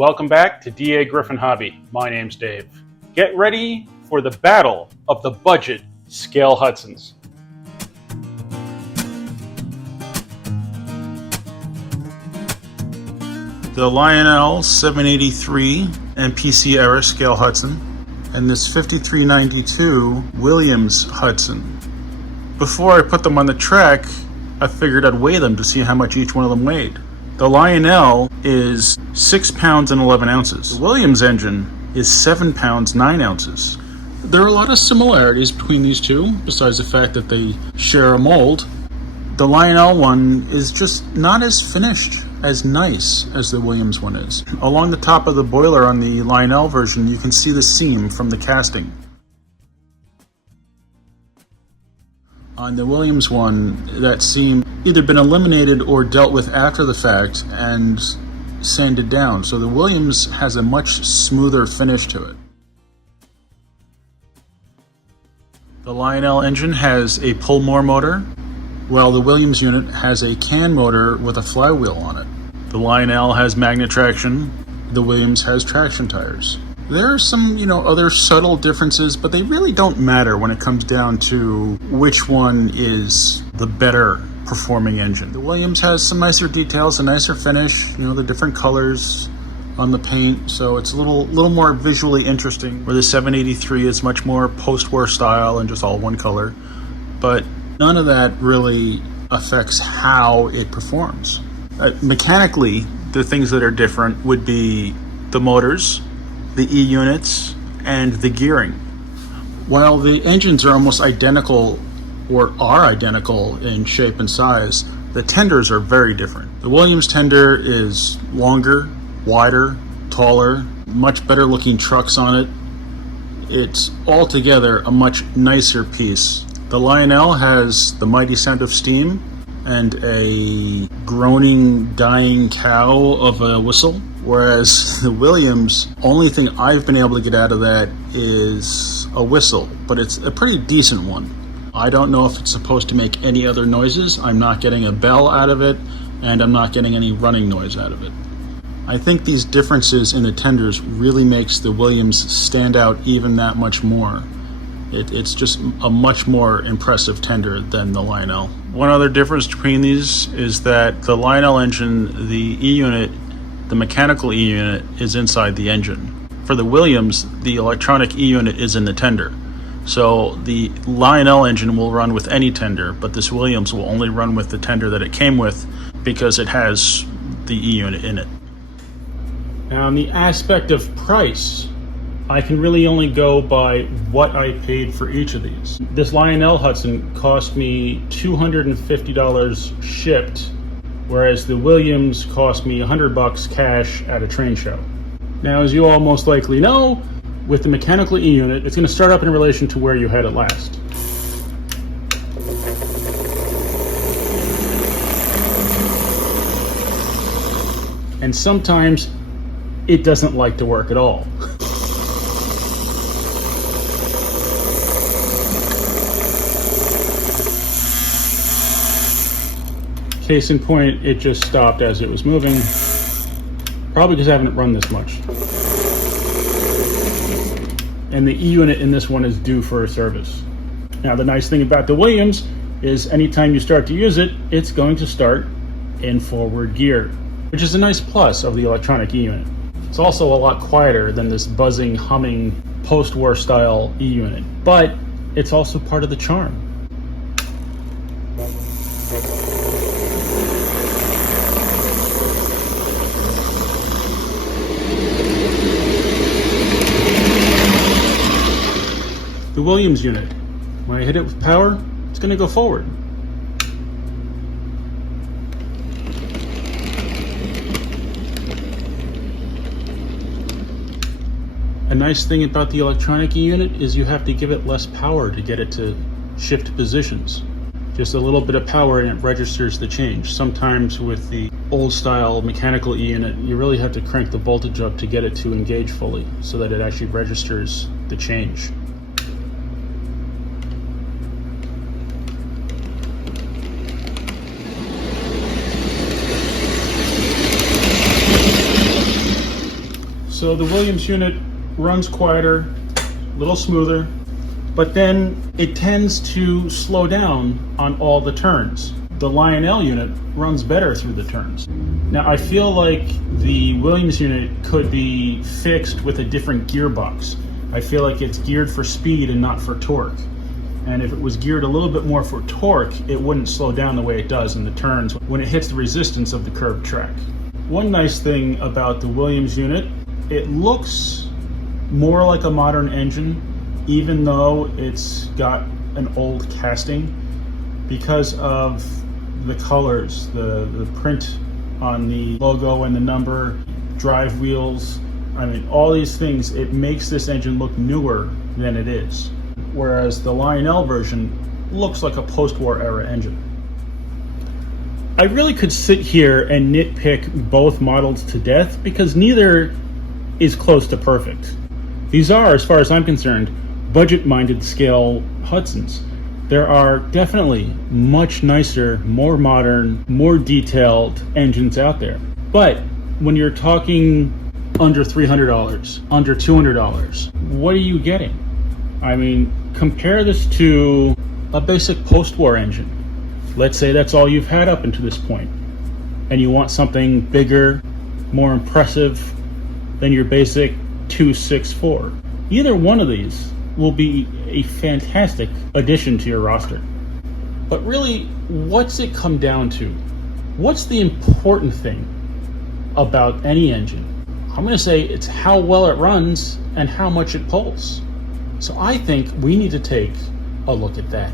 Welcome back to DAGryffyn Hobby. My name's Dave. Get ready for the battle of the Budget Scale Hudsons. The Lionel 783 MPC era Scale Hudson and this 5392 Williams Hudson. Before I put them on the track, I figured I'd weigh them to see how much each one of them weighed. The Lionel is 6 pounds and 11 ounces. The Williams engine is 7 pounds 9 ounces. There are a lot of similarities between these two, besides the fact that they share a mold. The Lionel one is just not as finished, as nice as the Williams one is. Along the top of the boiler on the Lionel version, you can see the seam from the casting. On the Williams one, that seam either been eliminated or dealt with after the fact and sanded down. So the Williams has a much smoother finish to it. The Lionel engine has a pull-more motor, while the Williams unit has a can motor with a flywheel on it. The Lionel has magnet traction, the Williams has traction tires. There are some, other subtle differences, but they really don't matter when it comes down to which one is the better performing engine. The Williams has some nicer details, a nicer finish, the different colors on the paint, so it's a little more visually interesting, where the 783 is much more post-war style and just all one color. But none of that really affects how it performs. Mechanically, the things that are different would be the motors, the E-units, and the gearing. While the engines are almost identical, or are identical in shape and size, the tenders are very different. The Williams tender is longer, wider, taller, much better looking trucks on it. It's altogether a much nicer piece. The Lionel has the mighty sound of steam and a groaning, dying cow of a whistle, whereas the Williams, only thing I've been able to get out of that is a whistle, but it's a pretty decent one. I don't know if it's supposed to make any other noises. I'm not getting a bell out of it, and I'm not getting any running noise out of it. I think these differences in the tenders really makes the Williams stand out even that much more. It's just a much more impressive tender than the Lionel. One other difference between these is that the Lionel engine, the E-unit, the mechanical E-unit is inside the engine. For the Williams, the electronic E-unit is in the tender. So the Lionel engine will run with any tender, but this Williams will only run with the tender that it came with because it has the E-unit in it. Now, on the aspect of price, I can really only go by what I paid for each of these. This Lionel Hudson cost me $250 shipped, whereas the Williams cost me $100 cash at a train show. Now, as you all most likely know, with the mechanical E-unit, it's going to start up in relation to where you had it last. And sometimes it doesn't like to work at all. Case in point, it just stopped as it was moving, probably because I haven't run this much. And the E-unit in this one is due for a service. Now, the nice thing about the Williams is anytime you start to use it, it's going to start in forward gear, which is a nice plus of the electronic E-unit. It's also a lot quieter than this buzzing, humming, post-war style E-unit, but it's also part of the charm. The Williams unit, when I hit it with power, it's going to go forward. A nice thing about the electronic E-unit is you have to give it less power to get it to shift positions. Just a little bit of power and it registers the change. Sometimes with the old style mechanical E-unit, you really have to crank the voltage up to get it to engage fully so that it actually registers the change. So the Williams unit runs quieter, a little smoother, but then it tends to slow down on all the turns. The Lionel unit runs better through the turns. Now I feel like the Williams unit could be fixed with a different gearbox. I feel like it's geared for speed and not for torque. And if it was geared a little bit more for torque, it wouldn't slow down the way it does in the turns when it hits the resistance of the curved track. One nice thing about the Williams unit, it looks more like a modern engine, even though it's got an old casting, because of the colors, the print on the logo and the number, drive wheels. I mean, all these things, it makes this engine look newer than it is. Whereas the Lionel version looks like a post-war era engine. I really could sit here and nitpick both models to death because neither is close to perfect. These are, as far as I'm concerned, budget-minded scale Hudsons. There are definitely much nicer, more modern, more detailed engines out there. But when you're talking under $300, under $200, what are you getting? I mean, compare this to a basic post-war engine. Let's say that's all you've had up until this point, and you want something bigger, more impressive than your basic 264. Either one of these will be a fantastic addition to your roster. But really, what's it come down to? What's the important thing about any engine? I'm going to say it's how well it runs and how much it pulls. So I think we need to take a look at that.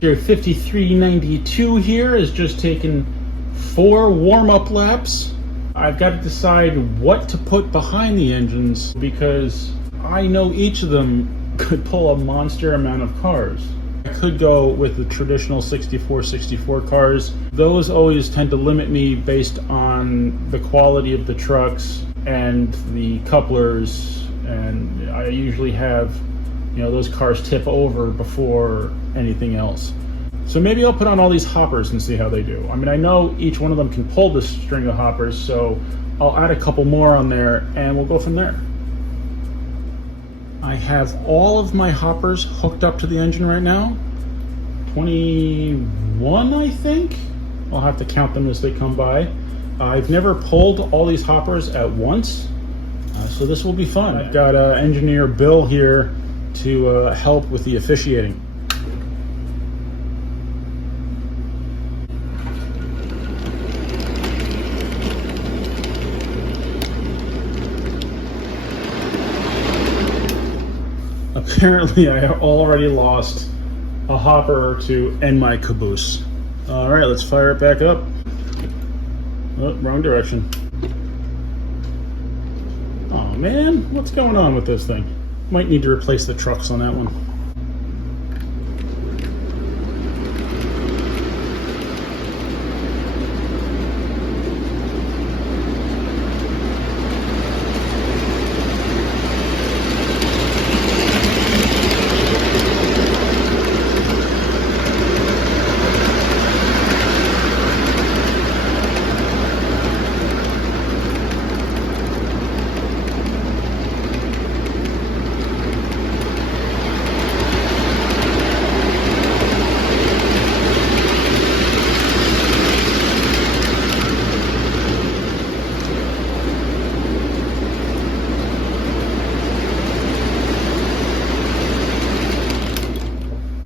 Your 5392 here is just taking 4 warm-up laps. I've got to decide what to put behind the engines because I know each of them could pull a monster amount of cars. I could go with the traditional 64 cars. Those always tend to limit me based on the quality of the trucks and the couplers, and I usually have, those cars tip over before anything else. So maybe I'll put on all these hoppers and see how they do. I mean, I know each one of them can pull this string of hoppers, so I'll add a couple more on there and we'll go from there. I have all of my hoppers hooked up to the engine right now. 21, I think. I'll have to count them as they come by. I've never pulled all these hoppers at once, so this will be fun. I've got engineer Bill here to help with the officiating. Apparently I already lost a hopper or two and my caboose. All right, let's fire it back up. Oh, wrong direction. Oh man, what's going on with this thing? Might need to replace the trucks on that one.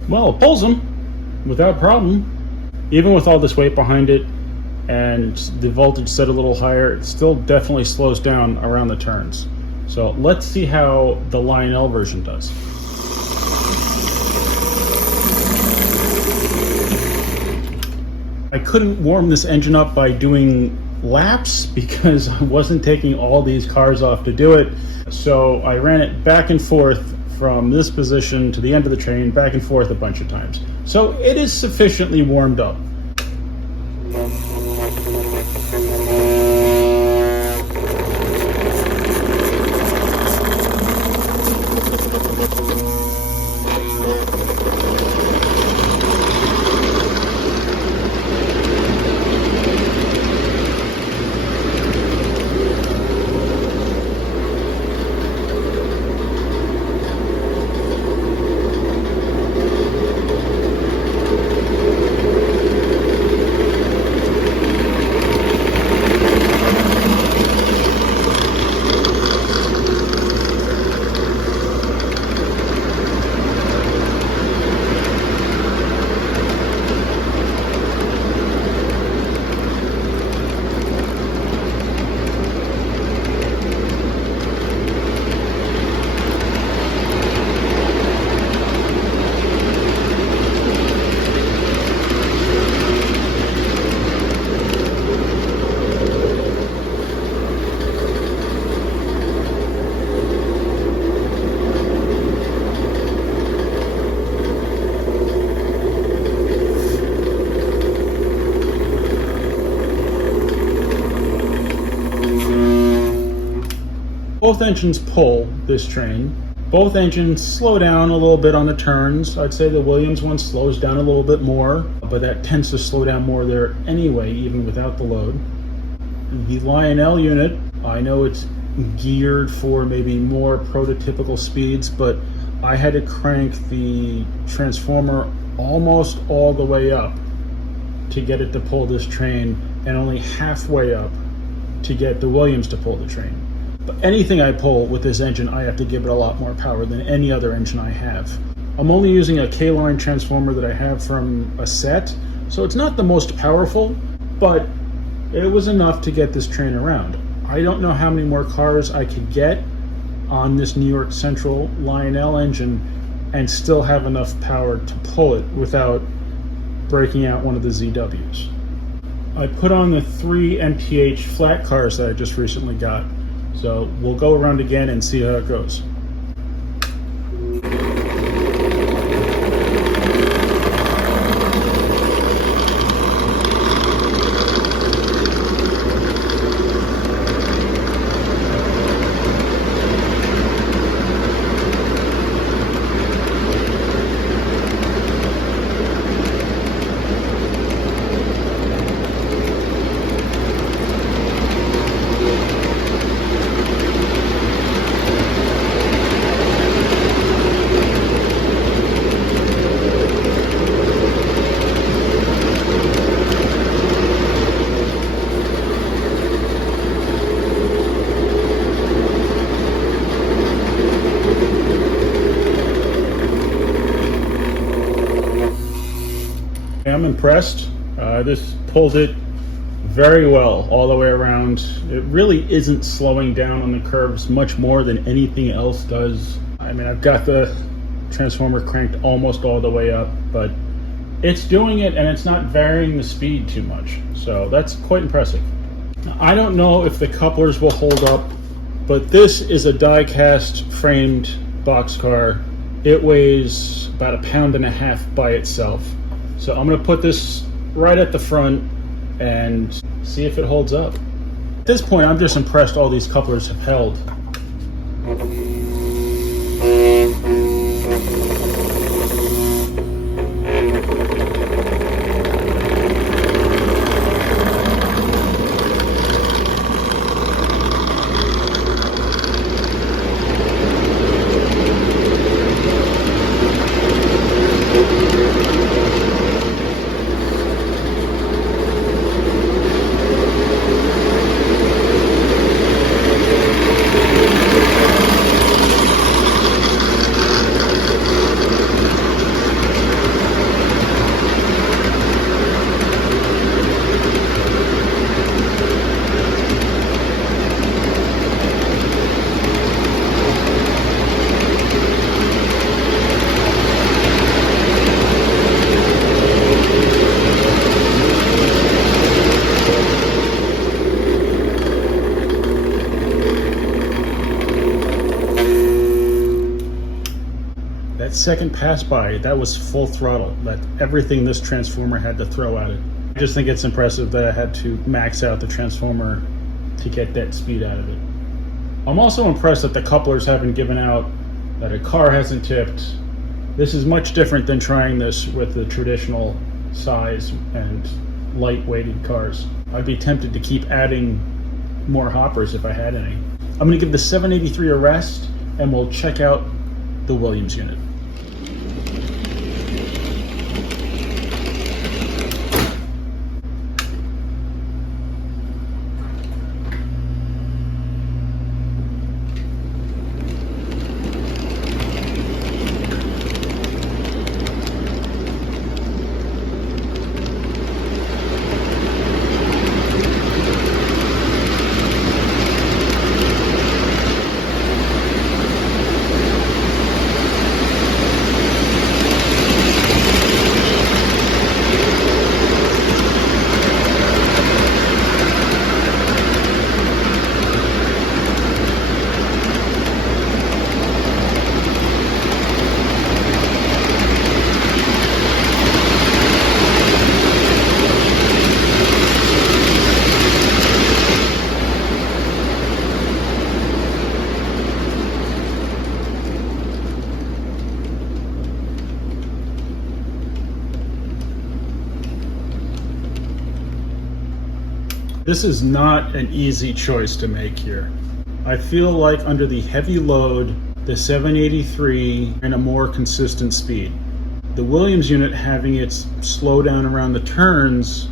Well, it pulls them without problem. Even with all this weight behind it and the voltage set a little higher, it still definitely slows down around the turns. So let's see how the Lionel version does. I couldn't warm this engine up by doing laps because I wasn't taking all these cars off to do it. So I ran it back and forth from this position to the end of the train, back and forth a bunch of times. So it is sufficiently warmed up. Both engines pull this train. Both engines slow down a little bit on the turns. I'd say the Williams one slows down a little bit more, but that tends to slow down more there anyway, even without the load. The Lionel unit, I know it's geared for maybe more prototypical speeds, but I had to crank the transformer almost all the way up to get it to pull this train, and only halfway up to get the Williams to pull the train. But anything I pull with this engine, I have to give it a lot more power than any other engine I have. I'm only using a K-line transformer that I have from a set, so it's not the most powerful, but it was enough to get this train around. I don't know how many more cars I could get on this New York Central Lionel engine and still have enough power to pull it without breaking out one of the ZWs. I put on the 3 MPH flat cars that I just recently got. So we'll go around again and see how it goes. I'm impressed. This pulls it very well all the way around. It really isn't slowing down on the curves much more than anything else does. I mean, I've got the transformer cranked almost all the way up, but it's doing it and it's not varying the speed too much. So that's quite impressive. Now, I don't know if the couplers will hold up, but this is a die-cast framed boxcar. It weighs about 1.5 pounds by itself. So I'm going to put this right at the front and see if it holds up. At this point, I'm just impressed all these couplers have held. That second pass by, that was full throttle. That everything this transformer had to throw at it. I just think it's impressive that I had to max out the transformer to get that speed out of it. I'm also impressed that the couplers haven't given out, that a car hasn't tipped. This is much different than trying this with the traditional size and light-weighted cars. I'd be tempted to keep adding more hoppers if I had any. I'm going to give the 783 a rest, and we'll check out the Williams unit. This is not an easy choice to make here. I feel like under the heavy load, the 783 and a more consistent speed. The Williams unit having its slow down around the turns,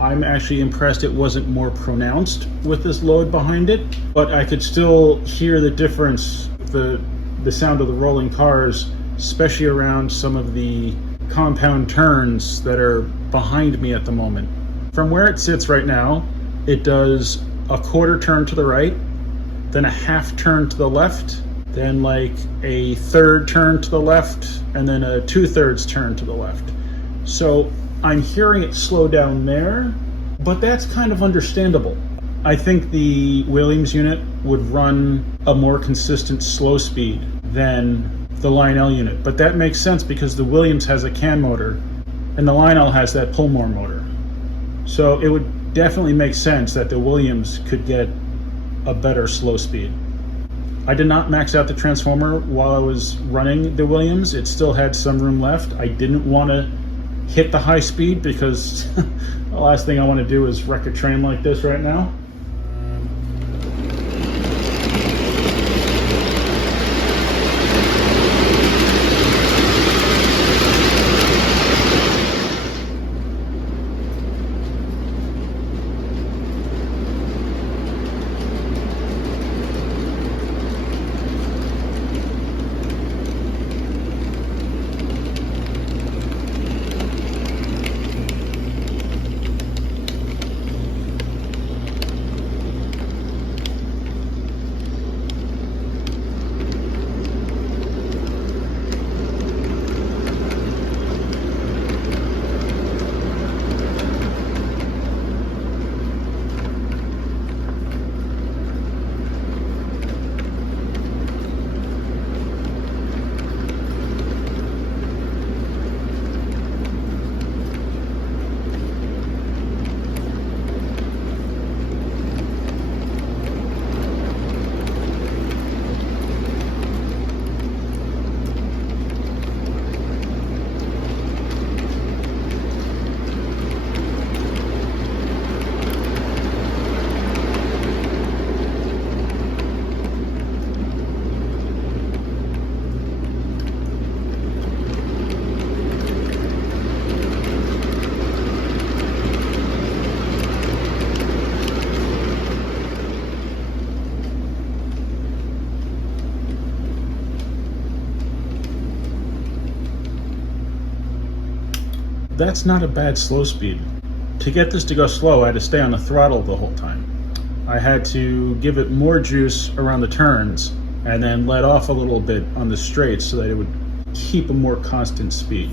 I'm actually impressed it wasn't more pronounced with this load behind it, but I could still hear the difference, the sound of the rolling cars, especially around some of the compound turns that are behind me at the moment. From where it sits right now, it does a quarter turn to the right, then a half turn to the left, then like a third turn to the left, and then a 2/3 turn to the left. So I'm hearing it slow down there, but that's kind of understandable. I think the Williams unit would run a more consistent slow speed than the Lionel unit, but that makes sense because the Williams has a can motor and the Lionel has that pull-more motor. So it would definitely make sense that the Williams could get a better slow speed. I did not max out the transformer while I was running the Williams. It still had some room left. I didn't want to hit the high speed because the last thing I want to do is wreck a train like this right now. That's not a bad slow speed. To get this to go slow, I had to stay on the throttle the whole time. I had to give it more juice around the turns and then let off a little bit on the straights so that it would keep a more constant speed.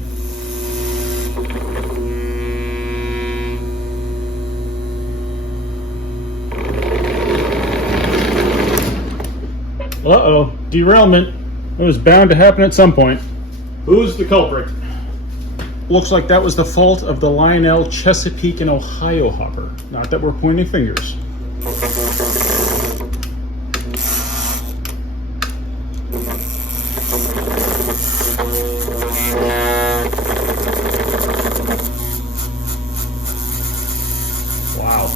Uh-oh, derailment. It was bound to happen at some point. Who's the culprit? Looks like that was the fault of the Lionel Chesapeake and Ohio hopper. Not that we're pointing fingers. Wow.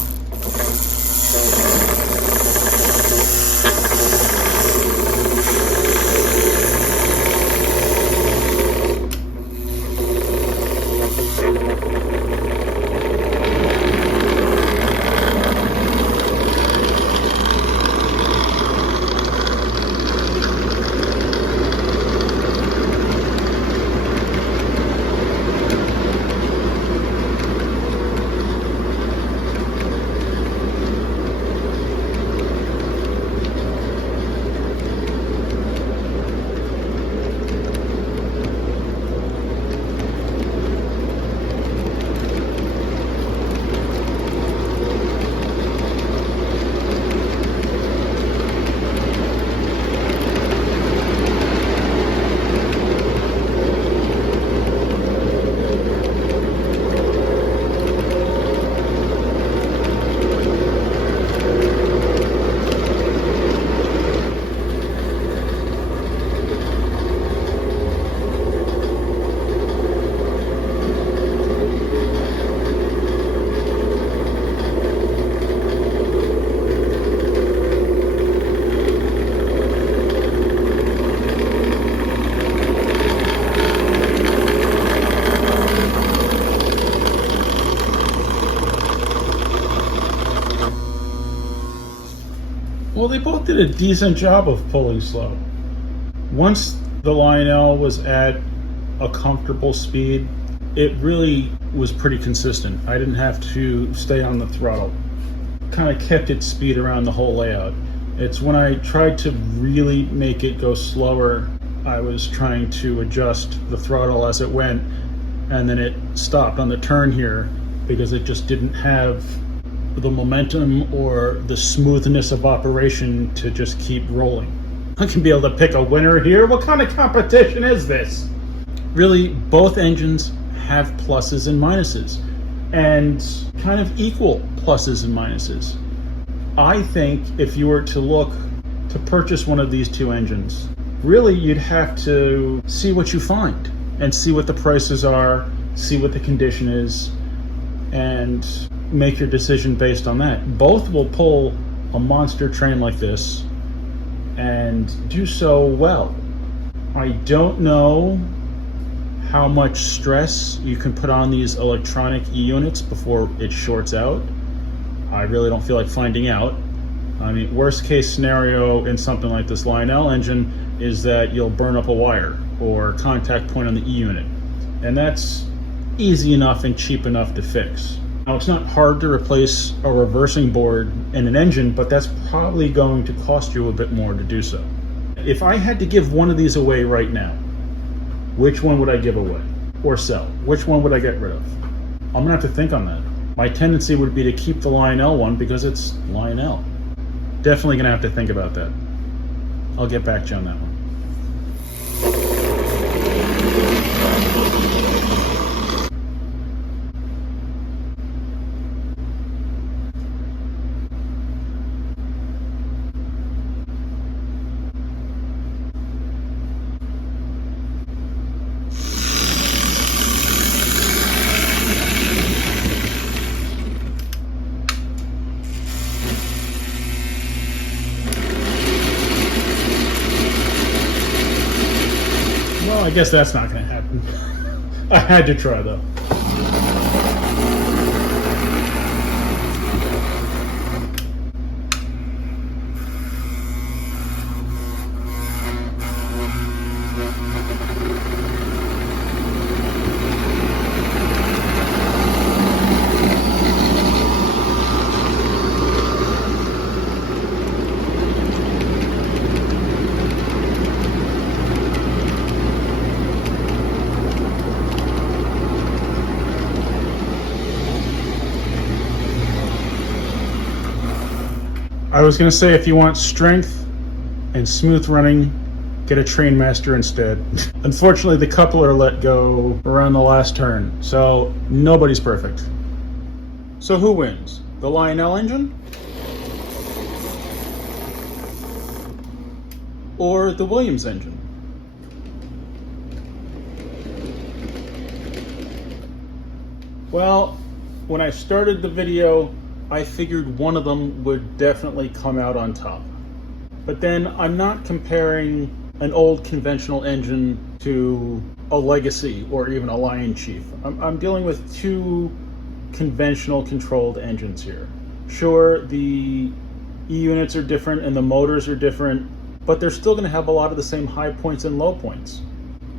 they both did a decent job of pulling slow. Once the Lionel was at a comfortable speed, it really was pretty consistent. I didn't have to stay on the throttle. Kind of kept its speed around the whole layout. It's when I tried to really make it go slower, I was trying to adjust the throttle as it went, and then it stopped on the turn here because it just didn't have the momentum or the smoothness of operation to just keep rolling. I can be able to pick a winner here. What kind of competition is this? Really, both engines have pluses and minuses, and kind of equal pluses and minuses. I think if you were to look to purchase one of these two engines, really you'd have to see what you find and see what the prices are, see what the condition is, and make your decision based on that. Both will pull a monster train like this and do so well. I don't know how much stress you can put on these electronic e-units before it shorts out. I really don't feel like finding out. I mean, worst case scenario in something like this Lionel engine is that you'll burn up a wire or contact point on the e-unit. And that's easy enough and cheap enough to fix. Now, it's not hard to replace a reversing board in an engine, but that's probably going to cost you a bit more to do so. If I had to give one of these away right now, which one would I give away or sell? Which one would I get rid of? I'm gonna have to think on that. My tendency would be to keep the Lionel one because it's Lionel. Definitely gonna have to think about that. I'll get back to you on that one. Well, I guess that's not going to happen. I had to try though. I was going to say, if you want strength and smooth running, get a Trainmaster instead. Unfortunately, the coupler let go around the last turn, so nobody's perfect. So who wins? The Lionel engine? Or the Williams engine? Well, when I started the video, I figured one of them would definitely come out on top. But then I'm not comparing an old conventional engine to a Legacy or even a Lion Chief. I'm dealing with two conventional controlled engines here. Sure, the E-units are different and the motors are different, but they're still going to have a lot of the same high points and low points.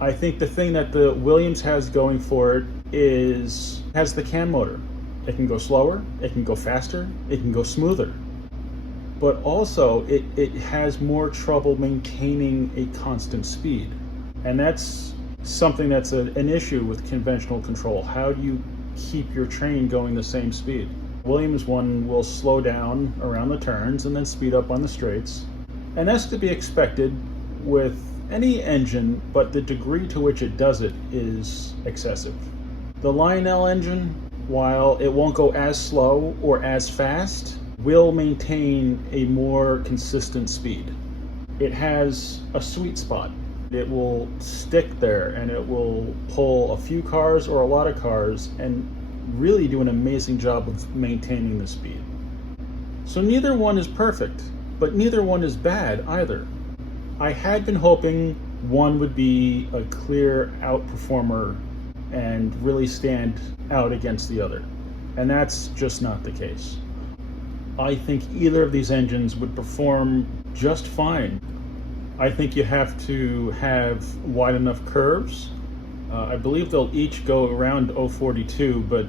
I think the thing that the Williams has going for it has the CAN motor. It can go slower, it can go faster, it can go smoother. But also, it has more trouble maintaining a constant speed. And that's something that's an issue with conventional control. How do you keep your train going the same speed? Williams one will slow down around the turns and then speed up on the straights. And that's to be expected with any engine, but the degree to which it does it is excessive. The Lionel engine, while it won't go as slow or as fast, will maintain a more consistent speed. It has a sweet spot. It will stick there and it will pull a few cars or a lot of cars and really do an amazing job of maintaining the speed. So neither one is perfect, but neither one is bad either. I had been hoping one would be a clear outperformer and really stand out against the other. And that's just not the case. I think either of these engines would perform just fine. I think you have to have wide enough curves. I believe they'll each go around 042, but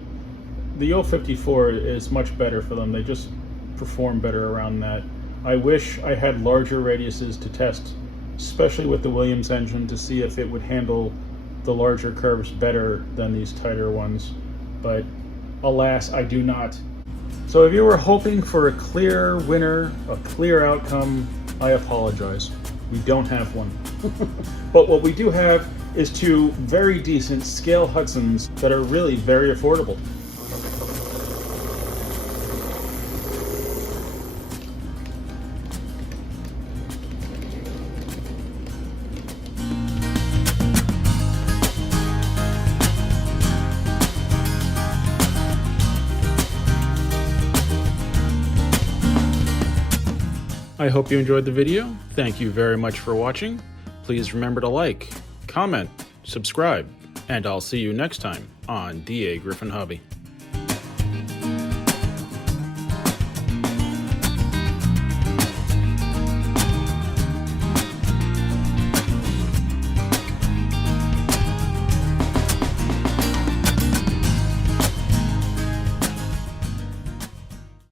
the 054 is much better for them. They just perform better around that. I wish I had larger radiuses to test, especially with the Williams engine, to see if it would handle the larger curves better than these tighter ones, but alas, I do not. So if you were hoping for a clear winner, a clear outcome, I apologize. We don't have one. But what we do have is two very decent scale Hudsons that are really very affordable. I hope you enjoyed the video. Thank you very much for watching. Please remember to like, comment, subscribe, and I'll see you next time on DAGryffyn Hobby.